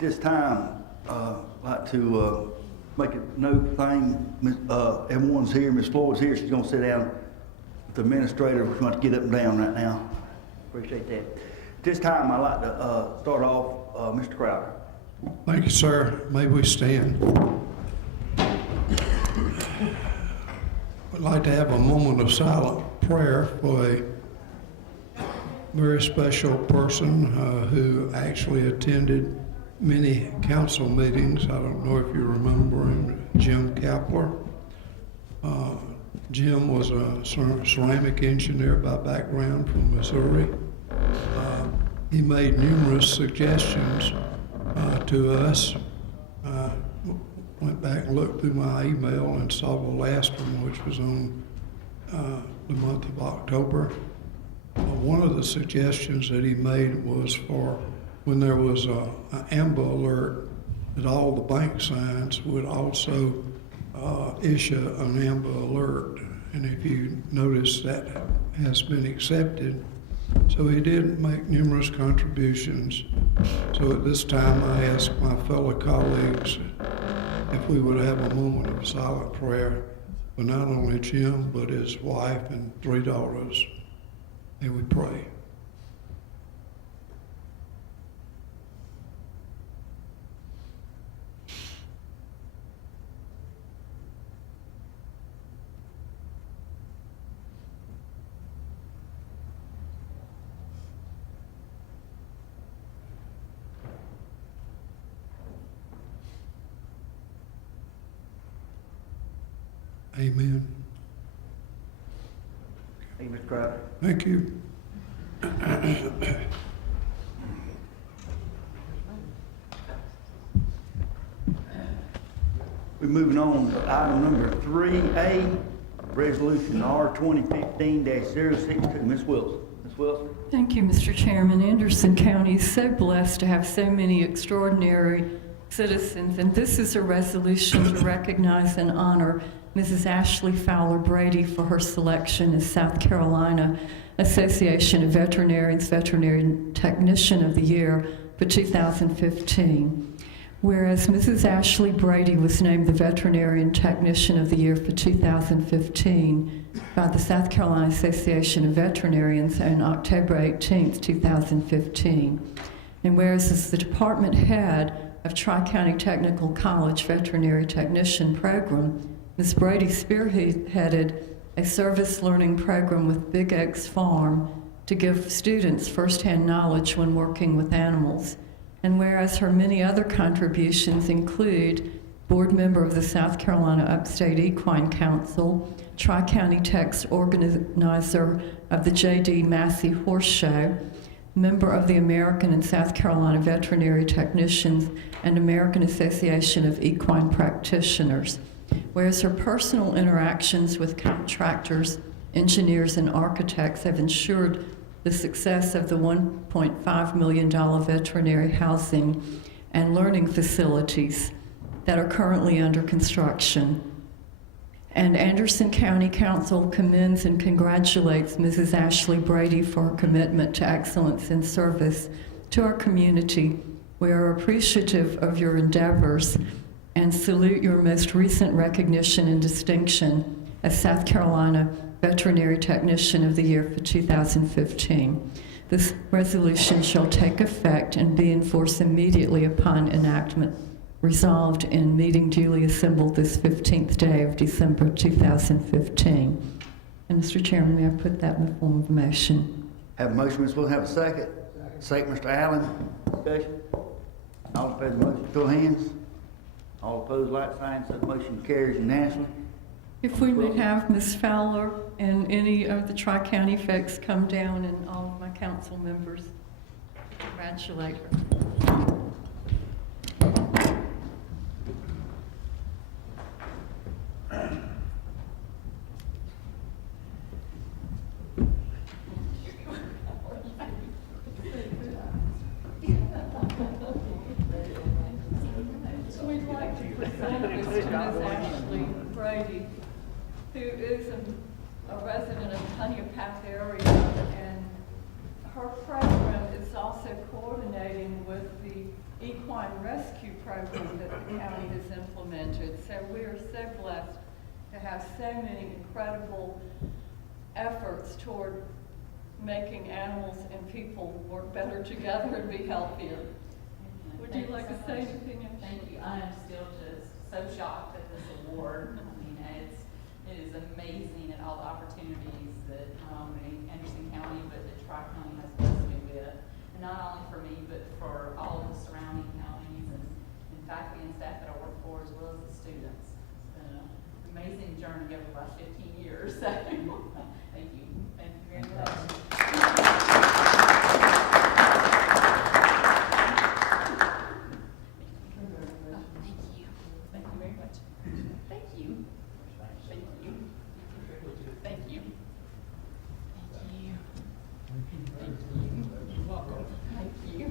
this time, I'd like to make a note thing. Everyone's here. Ms. Floyd's here. She's going to sit down with the administrator. We're going to get up and down right now. Appreciate that. This time, I'd like to start off, Mr. Crowder. Thank you, sir. May we stand? I'd like to have a moment of silent prayer for a very special person who actually attended many council meetings. I don't know if you remember him, Jim Kapler. Jim was a ceramic engineer by background from Missouri. He made numerous suggestions to us. Went back and looked through my email and saw the last one, which was on the month of October. One of the suggestions that he made was for when there was an Amber Alert, that all the bank signs would also issue an Amber Alert. And if you notice, that has been accepted. So he did make numerous contributions. So at this time, I ask my fellow colleagues if we would have a moment of silent prayer for not only Jim, but his wife and 3 daughters. May we pray. Amen. Thank you, Mr. Crowder. Thank you. We're moving on to item number 3A, Resolution R 2015-062. Ms. Wilson. Ms. Wilson. Thank you, Mr. Chairman. Anderson County is so blessed to have so many extraordinary citizens, and this is a resolution to recognize and honor Mrs. Ashley Fowler Brady for her selection as South Carolina Association of Veterinarians Veterinary Technician of the Year for 2015. Whereas Mrs. Ashley Brady was named the Veterinarian Technician of the Year for 2015 by the South Carolina Association of Veterinarians on October 18, 2015. And whereas as the department head of Tri-County Technical College Veterinary Technician Program, Ms. Brady spearheaded a service learning program with Big X Farm to give students firsthand knowledge when working with animals. And whereas her many other contributions include board member of the South Carolina Upstate Equine Council, Tri-County Tech's organizer of the J.D. Massey Horse Show, member of the American and South Carolina Veterinary Technicians and American Association of Equine Practitioners. Whereas her personal interactions with contractors, engineers, and architects have ensured the success of the $1.5 million veterinary housing and learning facilities that are currently under construction. And Anderson County Council commends and congratulates Mrs. Ashley Brady for her commitment to excellence in service to our community. We are appreciative of your endeavors and salute your most recent recognition and distinction as South Carolina Veterinary Technician of the Year for 2015. This resolution shall take effect and be in force immediately upon enactment. Resolved in meeting duly assembled this 15th day of December 2015. And Mr. Chairman, may I put that in the form of a motion? Have a motion, Ms. Wilson. Have a second. Second, Mr. Allen. Discussion. All in favor of the motion, show of hands. All opposed, like sign. So the motion carries unanimously. If we may have Ms. Fowler and any of the Tri-County folks come down and all of my council members congratulate her. We'd like to present this to Ms. Ashley Brady, who is a resident of the Honeypath area, and her program is also coordinating with the Equine equine rescue program that the county has implemented. So we are so blessed to have so many incredible efforts toward making animals and people work better together and be healthier. Would you like to say anything else? Thank you. I am still just so shocked at this award. I mean, it is amazing at all the opportunities that not only Anderson County, but that Tri-County has blessed me with. And not only for me, but for all of the surrounding counties and faculty and staff that I work for, as well as the students. It's been an amazing journey over the last 15 years. So, thank you. Thank you very much. Thank you very much. Thank you. Thank you. Thank you. Thank you. Thank you. You're welcome. Thank you.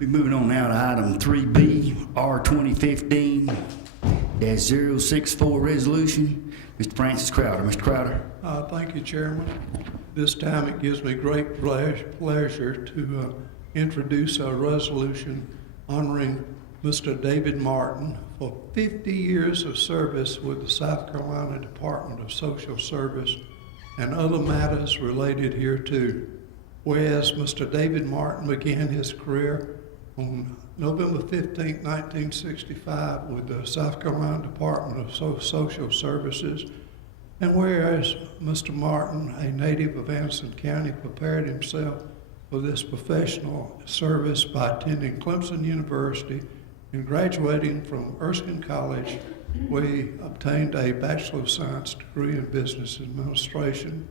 We're moving on now to item 3B, R 2015-064 resolution. Mr. Francis Crowder. Mr. Crowder. Thank you, Chairman. This time it gives me great pleasure to introduce a resolution honoring Mr. David Martin for 50 years of service with the South Carolina Department of Social Service and other matters related hereto. Whereas Mr. David Martin began his career on November 15, 1965 with the South Carolina Department of Social Services, and whereas Mr. Martin, a native of Anderson County, prepared himself for this professional service by attending Clemson University and graduating from Erskine College, where he obtained a Bachelor of Science degree in Business Administration.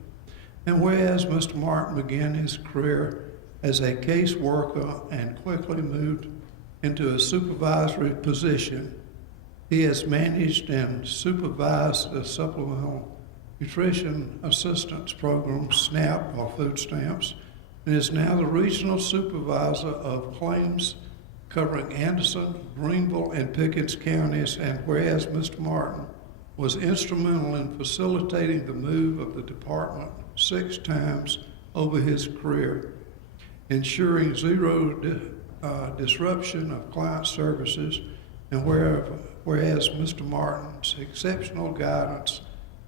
And whereas Mr. Martin began his career as a caseworker and quickly moved into a supervisory position, he has managed and supervised the Supplemental Nutrition Assistance Program, SNAP, or food stamps, and is now the regional supervisor of claims covering Anderson, Greenville, and Pickens counties. And whereas Mr. Martin was instrumental in facilitating the move of the department 6 times over his career, ensuring zero disruption of client services, and whereas Mr. Martin's exceptional guidance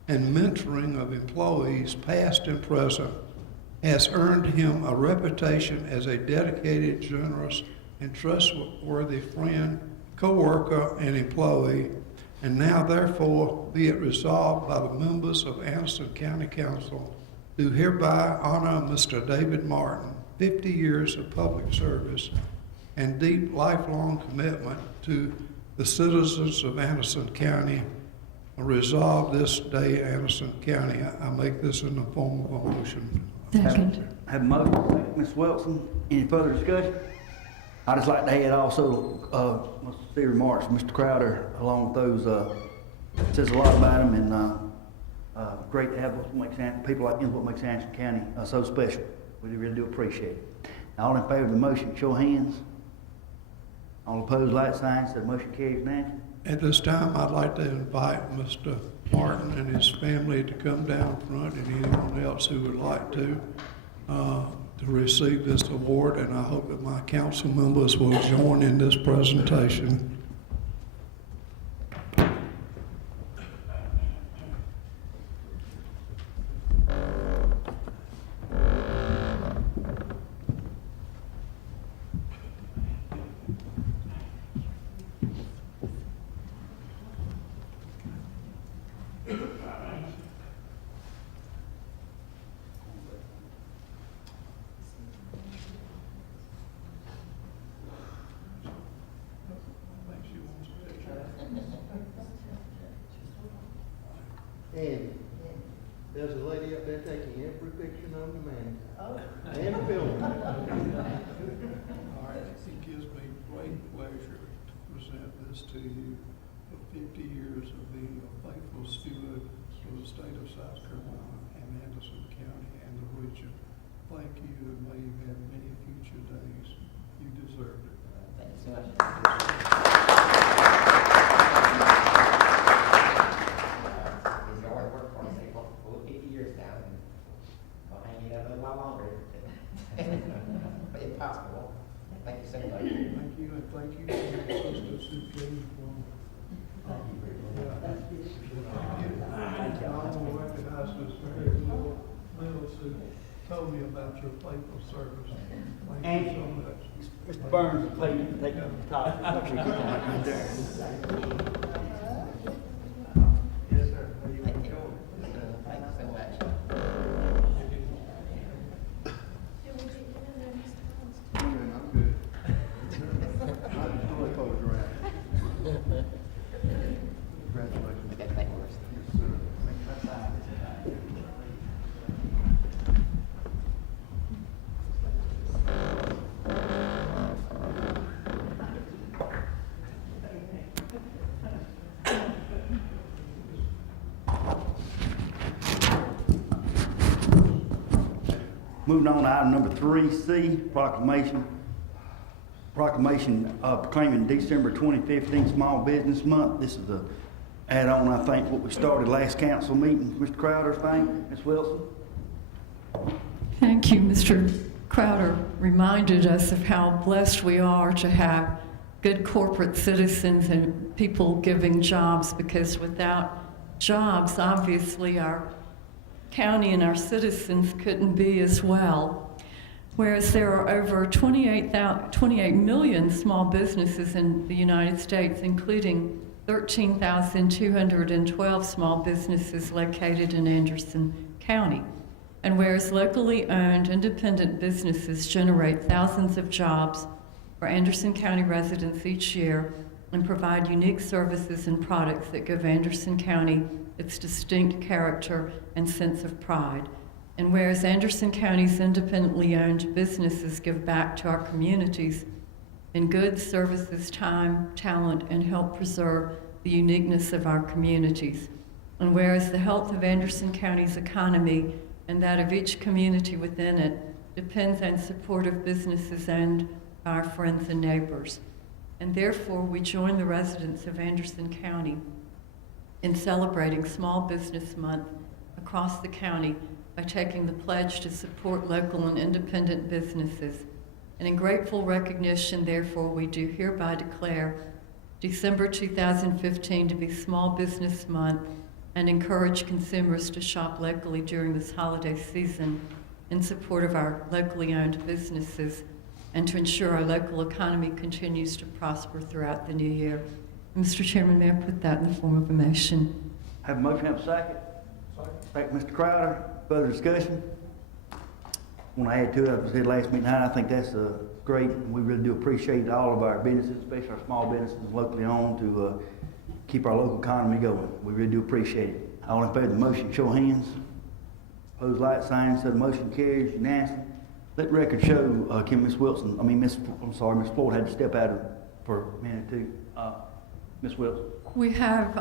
and mentoring of employees, past and present, has earned him a reputation as a dedicated, generous, and trustworthy friend, co-worker, and employee. And now, therefore, be it resolved by the members of Anderson County Council do hereby honor Mr. David Martin, 50 years of public service and deep lifelong commitment to the citizens of Anderson County. Resolve this day, Anderson County. I make this in the form of a motion. Second. Have a motion, Ms. Wilson. Any further discussion? I'd just like to add also, sincere remarks, Mr. Crowder, along with those, says a lot about him, and great to have people like him, what makes Anderson County so special. We really do appreciate it. All in favor of the motion, show of hands. All opposed, like signs. That motion carries unanimously. At this time, I'd like to invite Mr. Martin and his family to come down front, and anyone else who would like to receive this award, and I hope that my council members will join in this presentation. And there's a lady up there taking every picture known to man. And filming. All right, it gives me great pleasure to present this to you for 50 years of wonderful steward for the state of South Carolina and Anderson County and the region. Thank you, and may you have many future days. You deserve it. Thank you so much. It's your hard work for us, for 50 years now, and I'll hang it up a little while longer. But it's possible. Thank you so much. Thank you, and thank you for your assistance in getting from. I want to recognize Ms. Mary Mills, who told me about your faithful service. Thank you so much. Mr. Burns, please take the top. Make sure you get that right there. Yes, sir. How you Thank you. doing? Thank you so much. I'm good. I just know they close your ass. Congratulations. Okay, thank you. Yes, sir. Moving on to item number 3C, proclamation proclaiming December 2015 Small Business Month. This is a add-on, I think, what we started last council meeting. Mr. Crowder, thank Ms. Wilson. Thank you. Mr. Crowder reminded us of how blessed we are to have good corporate citizens and people giving jobs, because without jobs, obviously, our county and our citizens couldn't be as well. Whereas there are over 28 million small businesses in the United States, including 13,212 small businesses located in Anderson County. And whereas locally owned independent businesses generate thousands of jobs for Anderson County residents each year and provide unique services and products that give Anderson County its distinct character and sense of pride. And whereas Anderson County's independently owned businesses give back to our communities in goods, services, time, talent, and help preserve the uniqueness of our communities. And whereas the health of Anderson County's economy and that of each community within it depends on support of businesses and our friends and neighbors. And therefore, we join the residents of Anderson County in celebrating Small Business Month across the county by taking the pledge to support local and independent businesses. And in grateful recognition, therefore, we do hereby declare December 2015 to be Small Business Month and encourage consumers to shop locally during this holiday season in support of our locally owned businesses and to ensure our local economy continues to prosper throughout the new year. Mr. Chairman, may I put that in the form of a motion? Have a motion, have a second. Thank you, Mr. Crowder. Further discussion? Want to add to it, I said last meeting, I think that's great. We really do appreciate all of our businesses, especially our small businesses locally owned, to keep our local economy going. We really do appreciate it. All in favor of the motion, show of hands. Opposed, like sign. So the motion carries unanimously. Let the record show, Ms. Floyd had to step out for a minute too. Ms. Wilson. We have,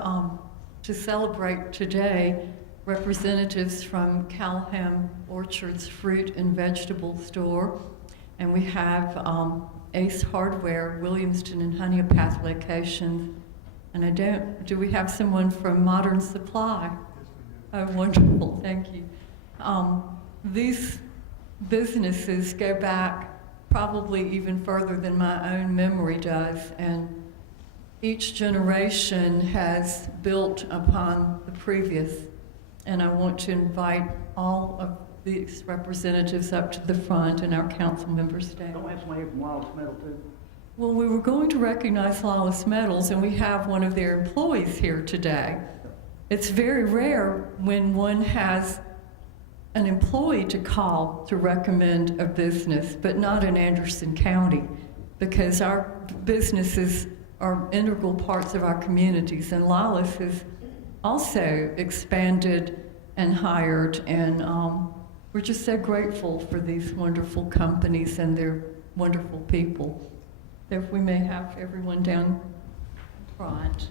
to celebrate today, representatives from Calhoun Orchard's fruit and vegetable store, and we have Ace Hardware, Williamston and Honeypath locations. And do we have someone from Modern Supply? Oh, wonderful, thank you. These businesses go back probably even further than my own memory does, and each generation has built upon the previous. And I want to invite all of these representatives up to the front and our council members today. Don't we have somebody here from Wallace Metal too? Well, we were going to recognize Lawless Metals, and we have one of their employees here today. It's very rare when one has an employee to call to recommend a business, but not in Anderson County, because our businesses are integral parts of our communities, and Lawless has also expanded and hired, and we're just so grateful for these wonderful companies and their wonderful people. So if we may have everyone down front.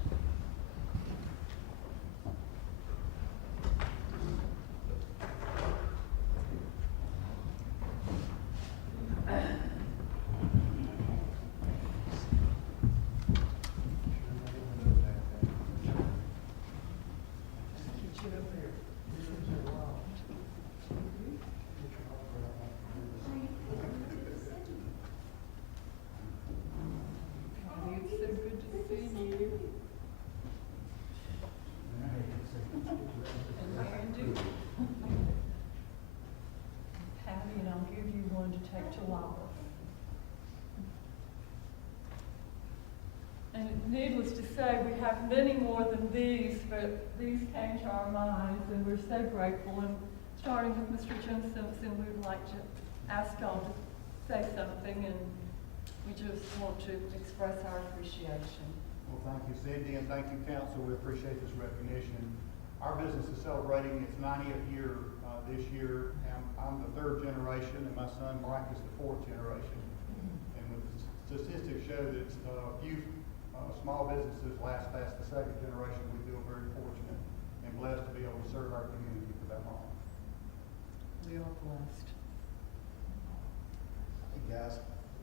many more than these, but these came to our minds, and we're so grateful. And starting with Mr. Jim Simpson, we would like to ask y'all to say something, and we just want to express our appreciation. Well, thank you, Cindy, and thank you, council. We appreciate this recognition. Our business is celebrating its 90th year this year. And I'm the third generation, and my son Mike is the fourth generation. And with the statistics show that few small businesses last past the second generation, we feel very fortunate and blessed to be able to serve our community for that long. We are blessed. Hey guys,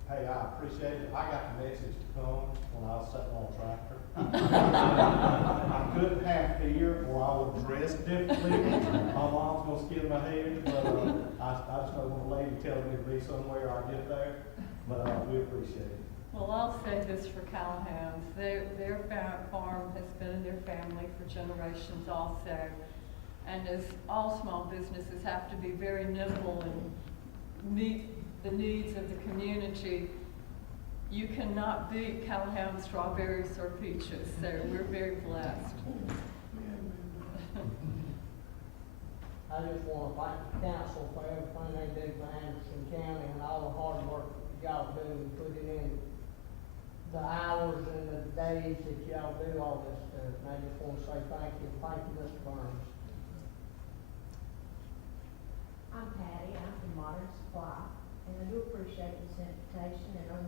hey, I appreciate it. I got the message to come when I was sitting on a tractor. I couldn't have fear, or I would dress differently. My mom's gonna skin my head, but I just know when a lady tells me to be somewhere, I get there. But we appreciate it. Well, I'll say this for Callahan's. Their farm has been in their family for generations also. And as all small businesses have to be very nimble and meet the needs of the community, you cannot beat Callahan's strawberries or peaches. So we're very blessed. I just want to thank the council for everything they do for Anderson County and all the hard work that y'all do and putting in the hours and the days that y'all do all this stuff. And I just want to say thank you. Thank you, Mr. Burns. I'm Patty, I'm from Modern Supply, and I do appreciate this invitation, and I'm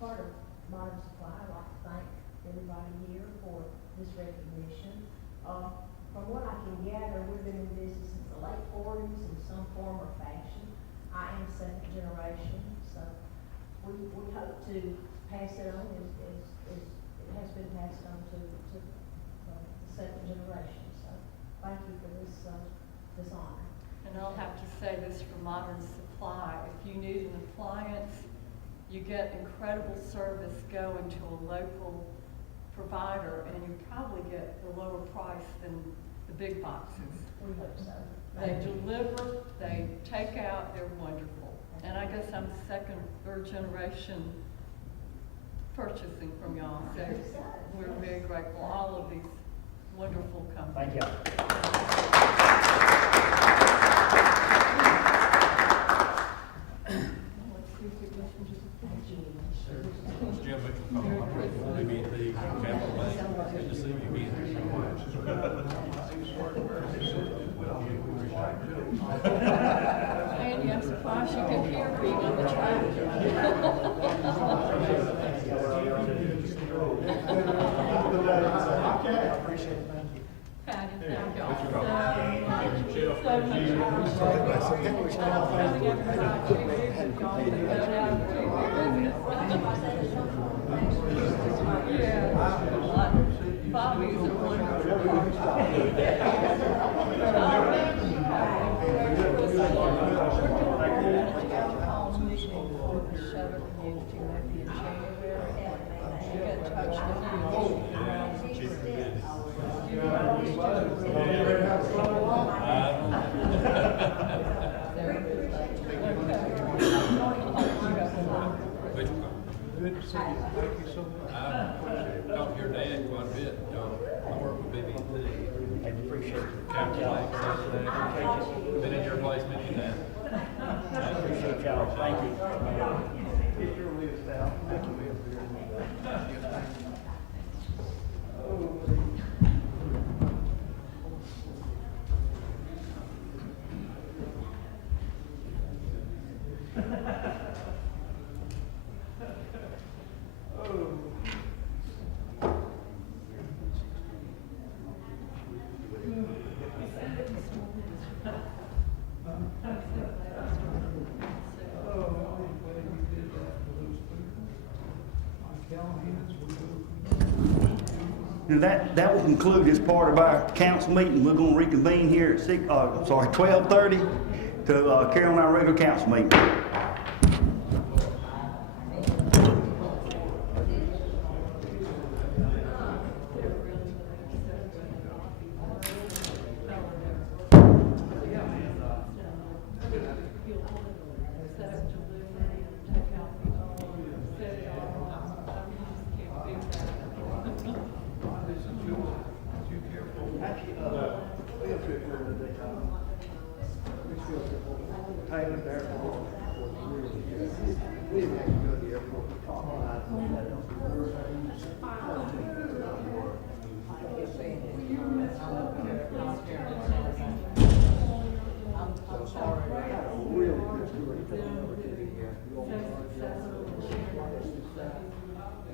part of Modern Supply. I'd like to thank everybody here for this recognition. From what I can gather, we've been in business since the late 40s in some form or fashion. I am second generation, so we hope to pass it on as it has been passed on to the second generation. So thank you for this honor. And I'll have to say this for Modern Supply. If you need an appliance, you get incredible service going to a local provider, and you probably get the lower price than the big boxes. We hope so. They deliver, they take out, they're wonderful. And I guess I'm second, third generation purchasing from y'all, so we're very grateful. All of these wonderful companies. Thank you. Let's see if we can just Jim Mitchell, WAIM.TV, Capital Bank, good to see you again. Andy, I'm surprised you could hear me on the track. Okay, I appreciate it. Thank you. Patty, thank y'all so much. Bobby's a Good to see you. Thank you so much. I've talked to your dad quite a bit. I work with WAIM.TV. I appreciate it. Capital Bank, been in your place many times. I appreciate y'all. Thank you. Get your list out. Thank you. And that will conclude this part of our council meeting. We're going to reconvene here at 12:30 to carry on our regular council meeting. at the airport. We didn't have to go to the airport to talk about it. I'm sorry. Really good story.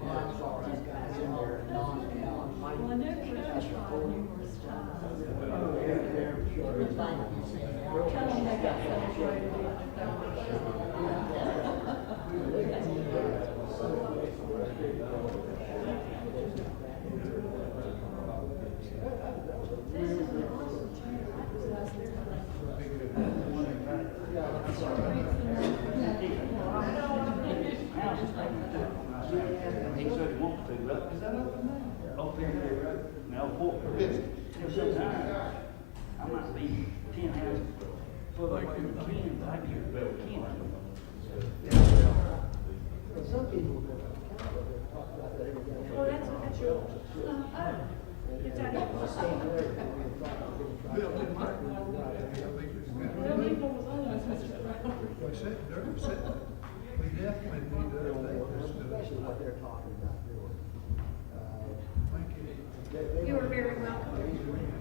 I'm sorry, guys, in there. Well, I know Coach tried numerous times. Tell them they got celebrated. He said he wants to, but is that open now? Open there, now, what, sometimes, I might be 10 houses further away from 10, but I can't build 10. Some people talk about that every day. Well, that's yours. It's out here. Well, we said, we definitely need to update this stuff. Especially what they're talking about doing. Thank you. You are very welcome.